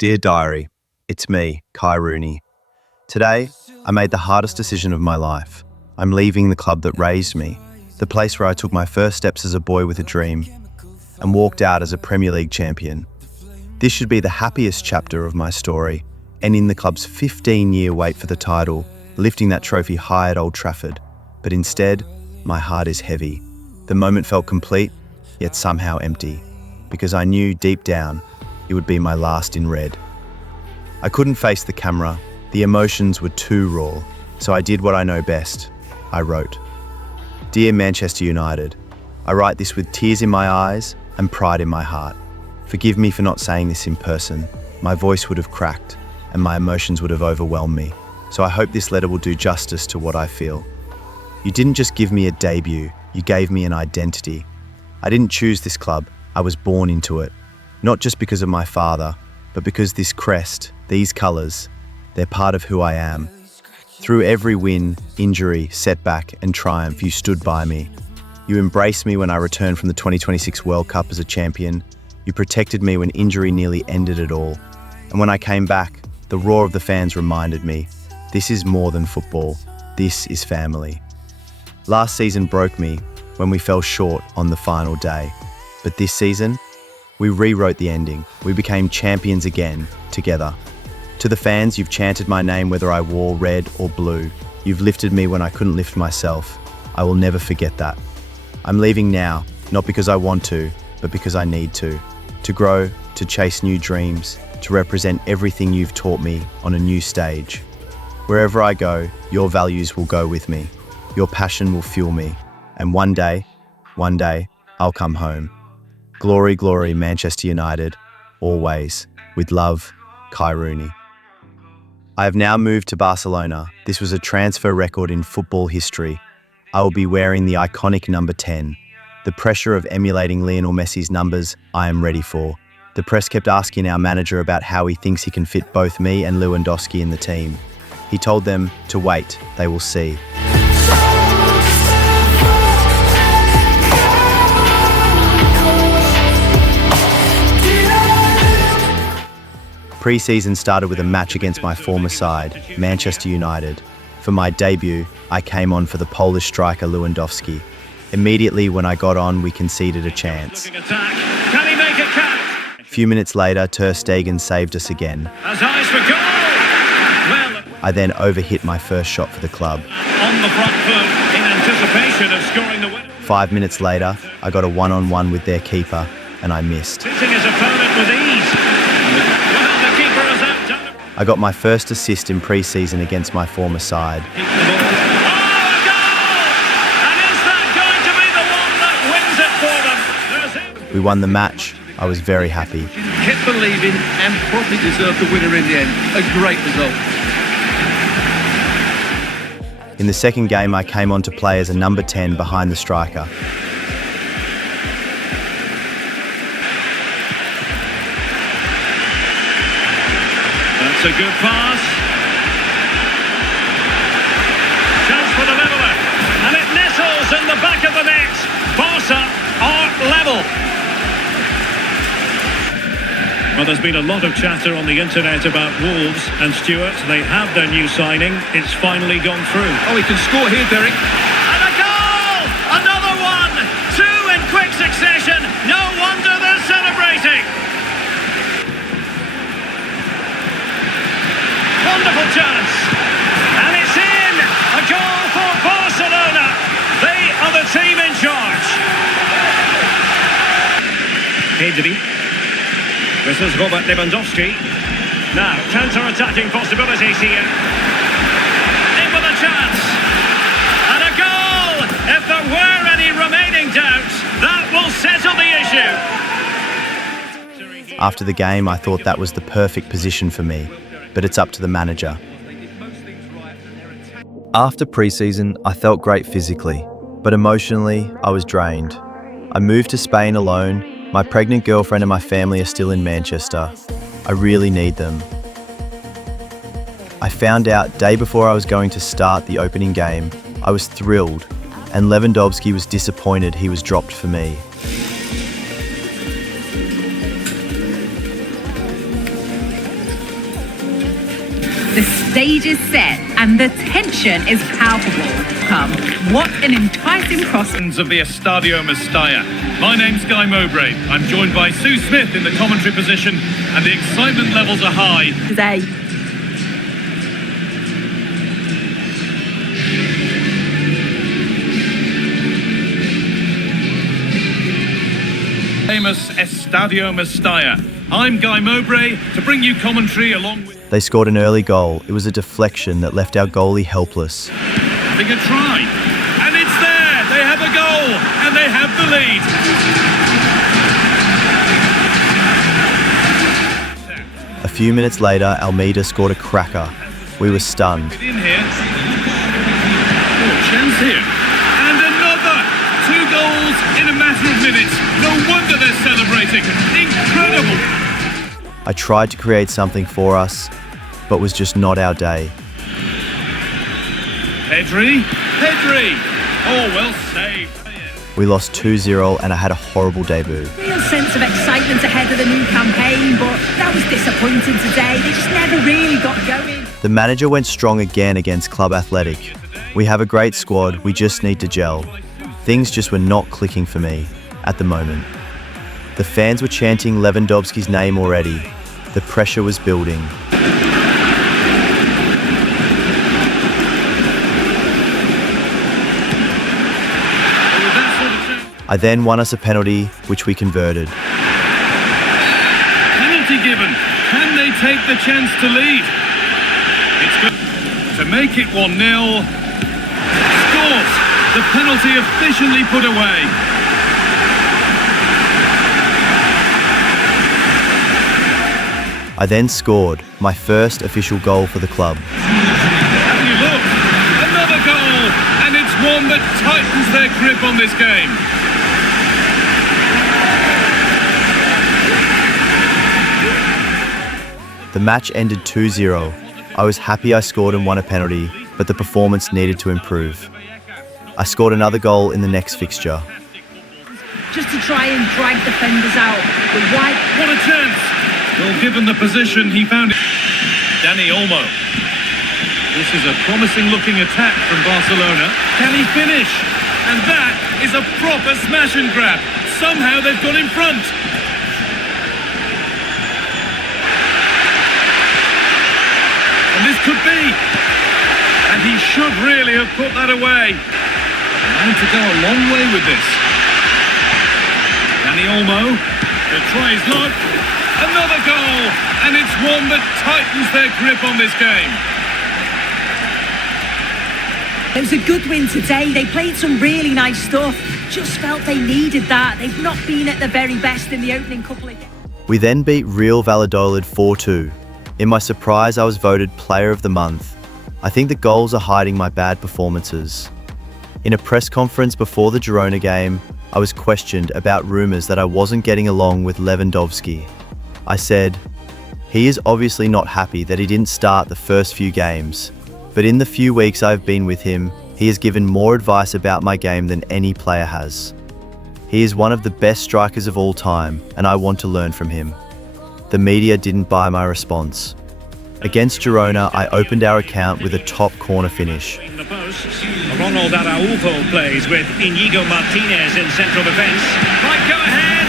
Dear Diary, it's me, Kai Rooney. Today, I made the hardest decision of my life. I'm leaving the club that raised me, the place where I took my first steps as a boy with a dream, and walked out as a Premier League champion. This should be the happiest chapter of my story, ending the club's 15-year wait for the title, lifting that trophy high at Old Trafford. But instead, my heart is heavy. The moment felt complete, yet somehow empty, because I knew deep down it would be my last in red. I couldn't face the camera. The emotions were too raw, so I did what I know best. I wrote. Dear Manchester United, I write this with tears in my eyes and pride in my heart. Forgive me for not saying this in person. My voice would have cracked and my emotions would have overwhelmed me. So I hope this letter will do justice to what I feel. You didn't just give me a debut, you gave me an identity. I didn't choose this club, I was born into it. Not just because of my father, but because this crest, these colours, they're part of who I am. Through every win, injury, setback and triumph, you stood by me. You embraced me when I returned from the 2026 World Cup as a champion. You protected me when injury nearly ended it all. And when I came back, the roar of the fans reminded me, this is more than football, this is family. Last season broke me when we fell short on the final day. But this season, we rewrote the ending. We became champions again, together. To the fans, you've chanted my name whether I wore red or blue. You've lifted me when I couldn't lift myself. I will never forget that. I'm leaving now, not because I want to, but because I need to. To grow, to chase new dreams, to represent everything you've taught me on a new stage. Wherever I go, your values will go with me. Your passion will fuel me. And one day, I'll come home. Glory, glory, Manchester United, always. With love, Kai Rooney. I have now moved to Barcelona. This was a transfer record in football history. I will be wearing the iconic number 10. The pressure of emulating Lionel Messi's numbers, I am ready for. The press kept asking our manager about how he thinks he can fit both me and Lewandowski in the team. He told them to wait, they will see. Pre-season started with a match against my former side, Manchester United. For my debut, I came on for the Polish striker Lewandowski. Immediately when I got on, we conceded a chance. Can he make it count? A few minutes later, Ter Stegen saved us again. As eyes for goal! Well, I then overhit my first shot for the club. on the front foot in anticipation of scoring the winner. 5 minutes later, I got a one-on-one with their keeper, and I missed. Hitting his opponent with ease. Well, the keeper has outdone him. I got my first assist in pre-season against my former side. Keep the ball. Oh, a goal! And is that going to be the one that wins it for them? There's it. We won the match. I was very happy. Kept believing and probably deserved the winner in the end. A great result. In the second game, I came on to play as a number 10 behind the striker. That's a good pass. Chance for the leveller. And it nestles in the back of the net. Barca are level. Well, there's been a lot of chatter on the internet about Wolves and Stuart. They have their new signing. It's finally gone through. Oh, he can score here, Derek. And a goal! Another one! Two in quick succession. No wonder they're celebrating. Wonderful chance. And it's in! A goal for Barcelona. They are the team in charge. Pedri. This is Robert Lewandowski. Now, counter-attacking possibilities here. In with a chance. And a goal! If there were any remaining doubts, that will settle the issue. After the game, I thought that was the perfect position for me, but it's up to the manager. After pre-season, I felt great physically, but emotionally, I was drained. I moved to Spain alone. My pregnant girlfriend and my family are still in Manchester. I really need them. I found out day before I was going to start the opening game. I was thrilled, and Lewandowski was disappointed he was dropped for me. The stage is set and the tension is palpable. What an enticing prospect. Of the Estadio Mestalla. My name's Guy Mowbray. I'm joined by Sue Smith in the commentary position, and the excitement levels are high. Today. Famous Estadio Mestalla. I'm Guy Mowbray to bring you commentary along with... They scored an early goal. It was a deflection that left our goalie helpless. Having a try. And it's there! They have a goal! And they have the lead! A few minutes later, Almeida scored a cracker. We were stunned. In here. Oh, chance here. And another! 2 goals in a matter of minutes. No wonder they're celebrating. Incredible! I tried to create something for us, but was just not our day. Pedri! Oh, well saved. We lost 2-0 and I had a horrible debut. Real sense of excitement ahead of the new campaign, but that was disappointing today. They just never really got going. The manager went strong again against Club Athletic. We have a great squad, we just need to gel. Things just were not clicking for me at the moment. The fans were chanting Lewandowski's name already. The pressure was building. I then won us a penalty, which we converted. Penalty given. Can they take the chance to lead? It's good to make it 1-0. Scores. The penalty efficiently put away. I then scored my first official goal for the club. Have you look? Another goal, and it's one that tightens their grip on this game. The match ended 2-0. I was happy I scored and won a penalty, but the performance needed to improve. I scored another goal in the next fixture. Just to try and drag defenders out. But why? What a chance! Well, given the position, he found it. Dani Olmo. This is a promising-looking attack from Barcelona. Can he finish? And that is a proper smash and grab. Somehow they've got in front. And this could be. And he should really have put that away. And to go a long way with this. Dani Olmo. The try is long. Another goal. And it's one that tightens their grip on this game. It was a good win today. They played some really nice stuff. Just felt they needed that. They've not been at the very best in the opening couple of games. We then beat Real Valladolid 4-2. In my surprise, I was voted Player of the Month. I think the goals are hiding my bad performances. In a press conference before the Girona game, I was questioned about rumours that I wasn't getting along with Lewandowski. I said, he is obviously not happy that he didn't start the first few games, but in the few weeks I've been with him, he has given more advice about my game than any player has. He is one of the best strikers of all time, and I want to learn from him. The media didn't buy my response. Against Girona, I opened our account with a top corner finish. In the post, Ronald Araujo plays with Inigo Martinez in central defence. Might go ahead,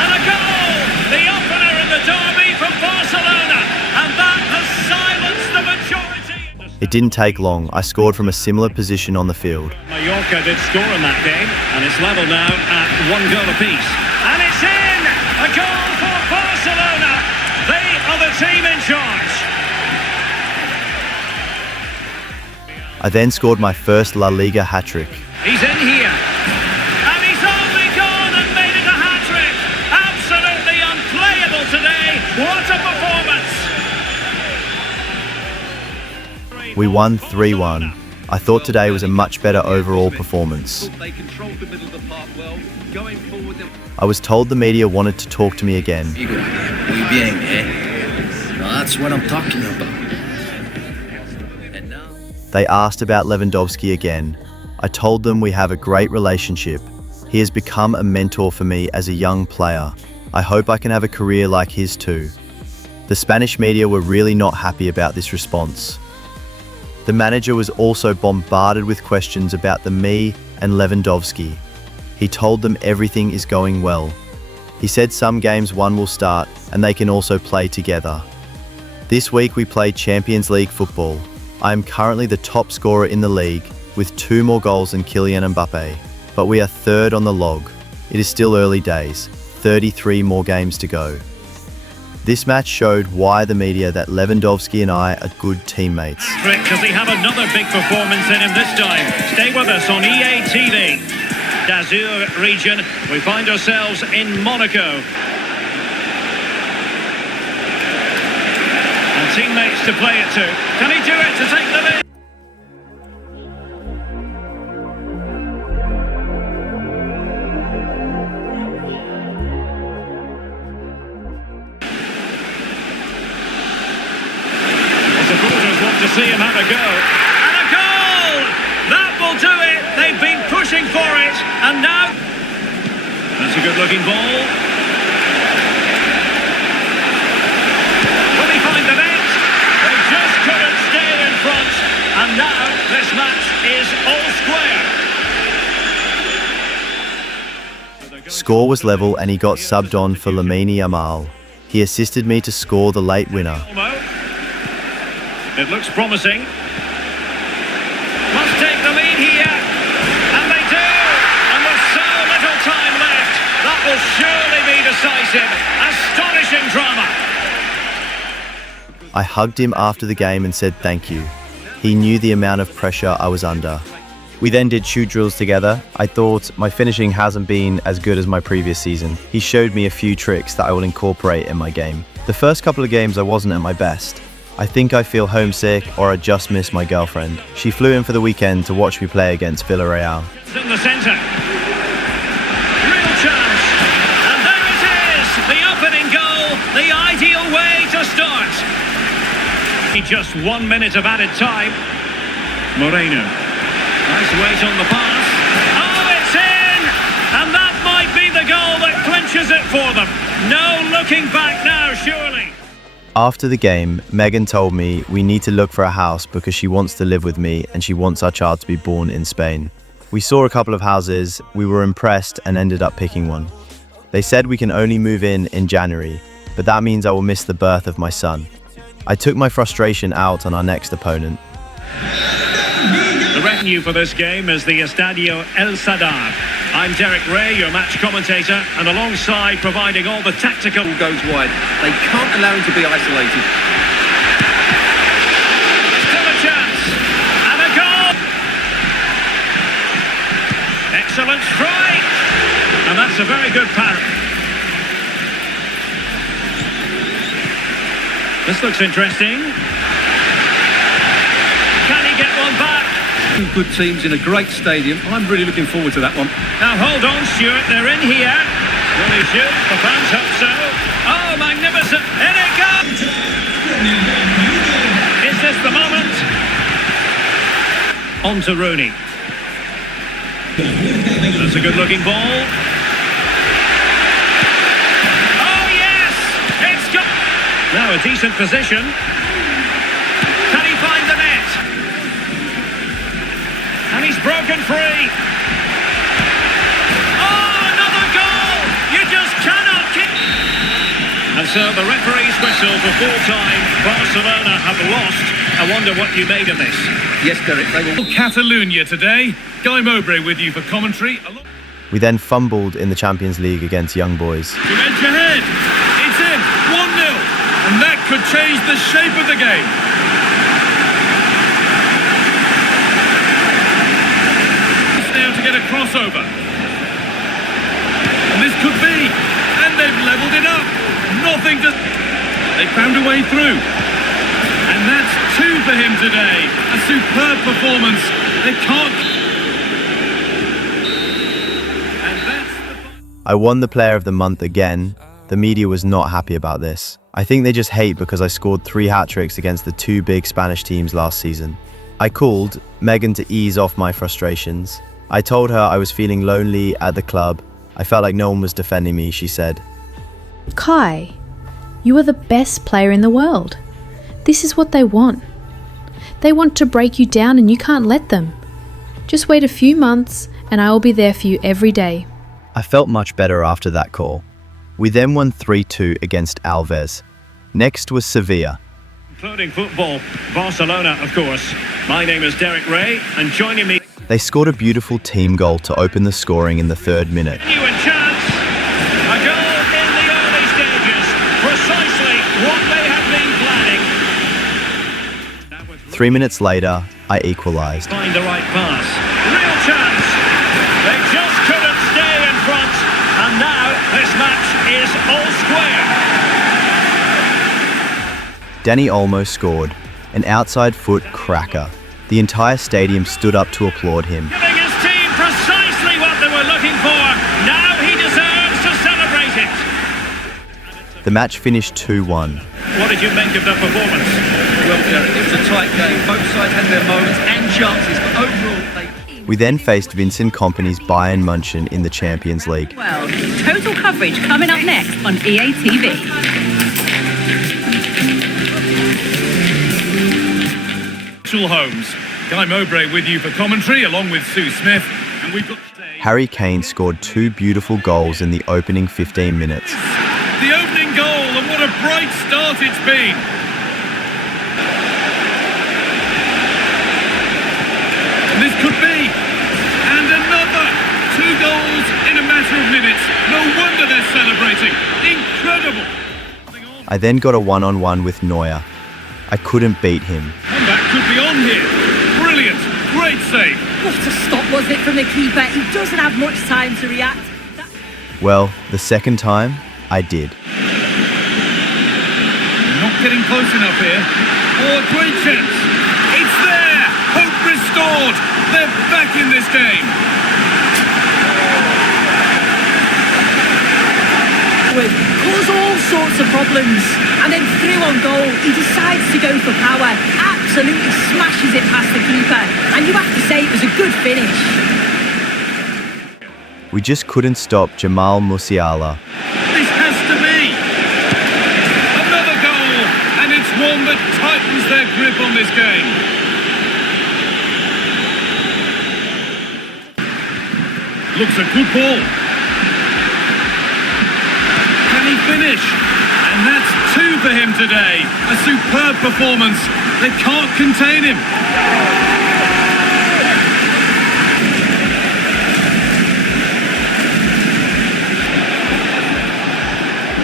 and a goal! The opener in the derby from Barcelona, and that has silenced the majority. It didn't take long. I scored from a similar position on the field. Mallorca did score in that game, and it's level now at 1 goal apiece. And it's in! A goal for Barcelona! They are the team in charge. I then scored my first La Liga hat-trick. He's in here, and he's only gone and made it a hat-trick. Absolutely unplayable today. What a performance! We won 3-1. I thought today was a much better overall performance. They controlled the middle of the park well. Going forward, I was told the media wanted to talk to me again. Muy bien, eh? Now that's what I'm talking about. And now... They asked about Lewandowski again. I told them we have a great relationship. He has become a mentor for me as a young player. I hope I can have a career like his too. The Spanish media were really not happy about this response. The manager was also bombarded with questions about me and Lewandowski. He told them everything is going well. He said some games one will start and they can also play together. This week we played Champions League football. I am currently the top scorer in the league with 2 more goals than Kylian Mbappe, but we are 3rd on the log. It is still early days, 33 more games to go. This match showed why the media that Lewandowski and I are good teammates. Does he have another big performance in him this time? Stay with us on EA TV. D'Azur region, we find ourselves in Monaco. And teammates to play it to. Can he do it to take the lead? Supporters want to see him have a go. And a goal! That will do it! They've been pushing for it, and now... That's a good-looking ball. Will he find the net? They just couldn't stay in front, and now this match is all square. Score was level and he got subbed on for Lamine Yamal. He assisted me to score the late winner. It looks promising. Must take the lead here. And they do. And with so little time left, that will surely be decisive. Astonishing drama. I hugged him after the game and said thank you. He knew the amount of pressure I was under. We then did shoot drills together. I thought my finishing hasn't been as good as my previous season. He showed me a few tricks that I will incorporate in my game. The first couple of games I wasn't at my best. I think I feel homesick or I just miss my girlfriend. She flew in for the weekend to watch me play against Villarreal. It's in the centre. Real chance. And there it is. The opening goal. The ideal way to start. Just 1 minute of added time. Moreno. Nice weight on the pass. Oh, it's in! And that might be the goal that clinches it for them. No looking back now, surely. After the game, Megan told me we need to look for a house because she wants to live with me and she wants our child to be born in Spain. We saw a couple of houses, we were impressed and ended up picking one. They said we can only move in January, but that means I will miss the birth of my son. I took my frustration out on our next opponent. The revenue for this game is the Estadio El Sadar. I'm Derek Ray, your match commentator, and alongside providing all the tactical... Goes wide. They can't allow him to be isolated. Still a chance. And a goal. Excellent strike. And that's a very good parry. This looks interesting. Can he get one back? 2 good teams in a great stadium. I'm really looking forward to that one. Now hold on, Stuart, they're in here. Will he shoot? The fans hope so. Oh, magnificent. In it comes! Is this the moment? On to Rooney. That's a good-looking ball. Oh, yes! It's got... Now a decent position. Can he find the net? And he's broken free. Oh, another goal! You just cannot kick. And so the referee's whistle for full time. Barcelona have lost. I wonder what you made of this. Yes, Derek, they will. Catalonia today. Guy Mowbray with you for commentary. We then fumbled in the Champions League against Young Boys. To edge ahead. It's in. 1-0. And that could change the shape of the game. Now to get a crossover. And this could be. And they've levelled it up. Nothing to... They found a way through. And that's 2 for him today. A superb performance. They can't... And that's the... I won the Player of the Month again. The media was not happy about this. I think they just hate because I scored 3 hat-tricks against the 2 big Spanish teams last season. I called Megan to ease off my frustrations. I told her I was feeling lonely at the club. I felt like no one was defending me, she said. Kai, You are the best player in the world. This is what they want. They want to break you down and you can't let them. Just wait a few months and I will be there for you every day. I felt much better after that call. We then won 3-2 against Alves. Next was Sevilla. Including football, Barcelona, of course. My name is Derek Ray, and joining me... They scored a beautiful team goal to open the scoring in the 3rd minute. Genuine chance. A goal in the early stages. Precisely what they had been planning. 3 minutes later, I equalised. Find the right pass. Real chance. They just couldn't stay in front. And now this match is all square. Dani Olmo scored, an outside foot cracker. The entire stadium stood up to applaud him. Giving his team precisely what they were looking for. Now he deserves to celebrate it. The match finished 2-1. What did you make of the performance? Well, Derek, it was a tight game. Both sides had their moments and chances, but overall We then faced Vincent Kompany's Bayern München in the Champions League. Well, total coverage coming up next on EA TV. Holmes. Guy Mowbray with you for commentary, along with Sue Smith. And we've got Harry Kane scored 2 beautiful goals in the opening 15 minutes. the opening goal, and what a bright start it's been. And this could be. And another. 2 goals in a matter of minutes. No wonder they're celebrating. Incredible. I then got a one-on-one with Neuer. I couldn't beat him. Comeback could be on here. Brilliant. Great save. What a stop was it from the keeper? He doesn't have much time to react. Well, the second time, I did. Not getting close enough here. Oh, a great chance. It's there. Hope restored. They're back in this game. Cause all sorts of problems, and then through on goal he decides to go for power, absolutely smashes it past the keeper, and you have to say it was a good finish. We just couldn't stop Jamal Musiala. This has to be. Another goal, and it's one that tightens their grip on this game. Looks a good ball. Can he finish? And that's 2 for him today. A superb performance. They can't contain him.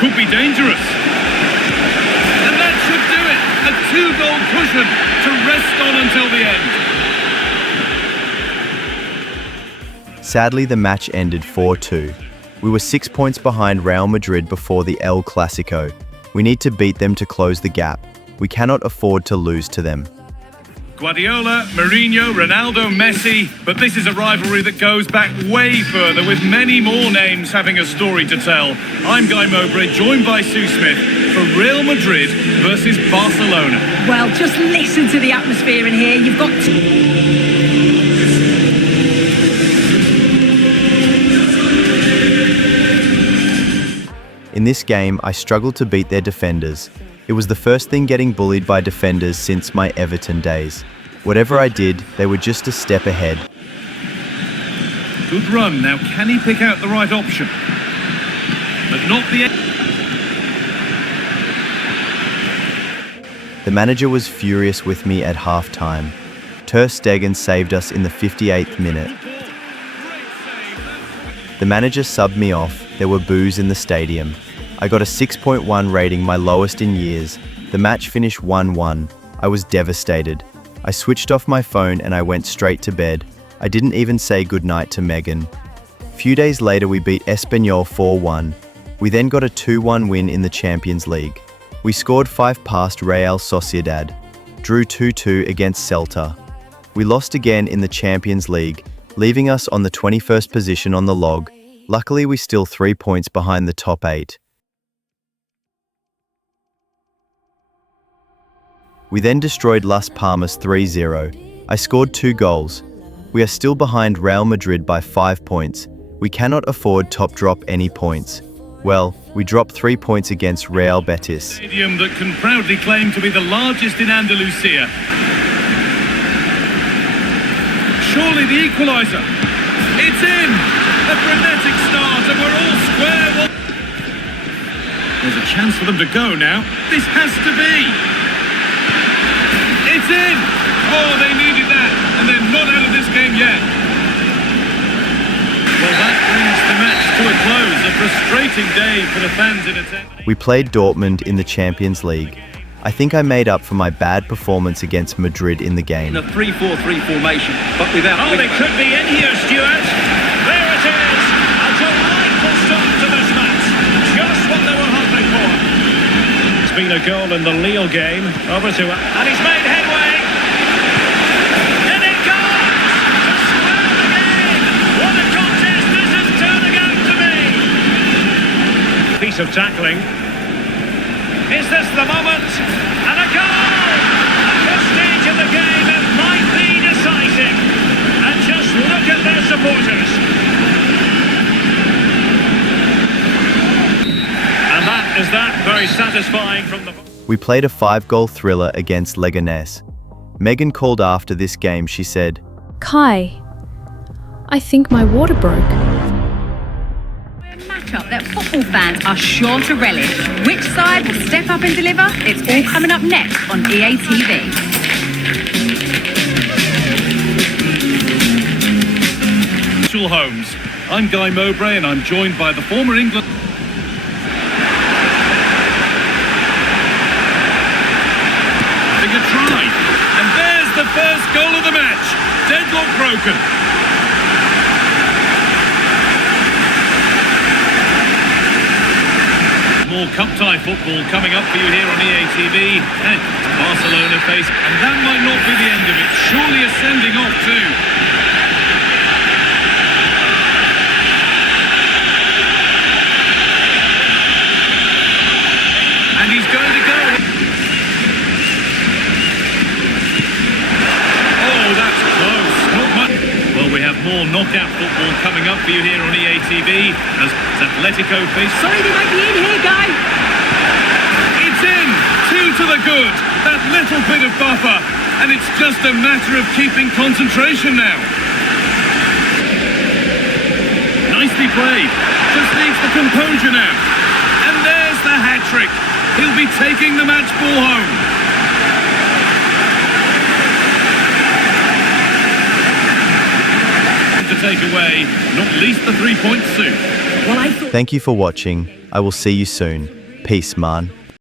Could be dangerous. And that should do it. A 2-goal cushion to rest on until the end. Sadly, the match ended 4-2. We were 6 points behind Real Madrid before the El Clasico. We need to beat them to close the gap. We cannot afford to lose to them. Guardiola, Mourinho, Ronaldo, Messi, but this is a rivalry that goes back way further, with many more names having a story to tell. I'm Guy Mowbray, joined by Sue Smith for Real Madrid versus Barcelona. Well, just listen to the atmosphere in here. You've got In this game, I struggled to beat their defenders. It was the first thing getting bullied by defenders since my Everton days. Whatever I did, they were just a step ahead. Good run. Now, can he pick out the right option? But not the... The manager was furious with me at half-time. Ter Stegen saved us in the 58th minute. The manager subbed me off. There were boos in the stadium. I got a 6.1 rating, my lowest in years. The match finished 1-1. I was devastated. I switched off my phone and I went straight to bed. I didn't even say goodnight to Megan. Few days later we beat Espanyol 4-1. We then got a 2-1 win in the Champions League. We scored 5 past Real Sociedad. Drew 2-2 against Celta. We lost again in the Champions League, leaving us on the 21st position on the log. Luckily we still 3 points behind the top 8. We then destroyed Las Palmas 3-0. I scored 2 goals. We are still behind Real Madrid by 5 points. We cannot afford to drop any points. Well, we dropped 3 points against Real Betis. Stadium that can proudly claim to be the largest in Andalusia. Surely the equaliser. It's in! A frenetic start and we're all square. There's a chance for them to go now. This has to be! It's in! Oh, they needed that, and they're not out of this game yet. Well, that brings the match to a close. A frustrating day for the fans in attendance. We played Dortmund in the Champions League. I think I made up for my bad performance against Madrid in the game. In a 3-4-3 formation, but without... Oh, they could be in here, Stuart. There it is. A delightful start to this match. Just what they were hoping for. It's been a goal in the Lille game. Over to it. And he's made headway. In it goes. To square the game. What a contest this is turning out to be. Piece of tackling. Is this the moment? And a goal! At this stage of the game, it might be decisive. And just look at their supporters. And that is that. Very satisfying from the... We played a 5-goal thriller against Leganés. Megan called after this game. She said, Kai, I think my water broke. Matchup that football fans are sure to relish. Which side will step up and deliver? It's all coming up next on EA TV. Homes. I'm Guy Mowbray and I'm joined by the former England... Having a try. And there's the first goal of the match. Deadlock broken. More cup-tie football coming up for you here on EA TV. And Barcelona face, and that might not be the end of it. Surely a sending off too. And he's going to go. Oh, that's close. Not much. Well, we have more knockout football coming up for you here on EA TV as Atletico face... Sorry, they might be in here, Guy. It's in! 2 to the good! That little bit of buffer! And it's just a matter of keeping concentration now. Nicely played. Just needs the composure now. And there's the hat-trick. He'll be taking the match ball home. To take away, not least the 3 points soon. Well, I thought... Thank you for watching. I will see you soon. Peace, man.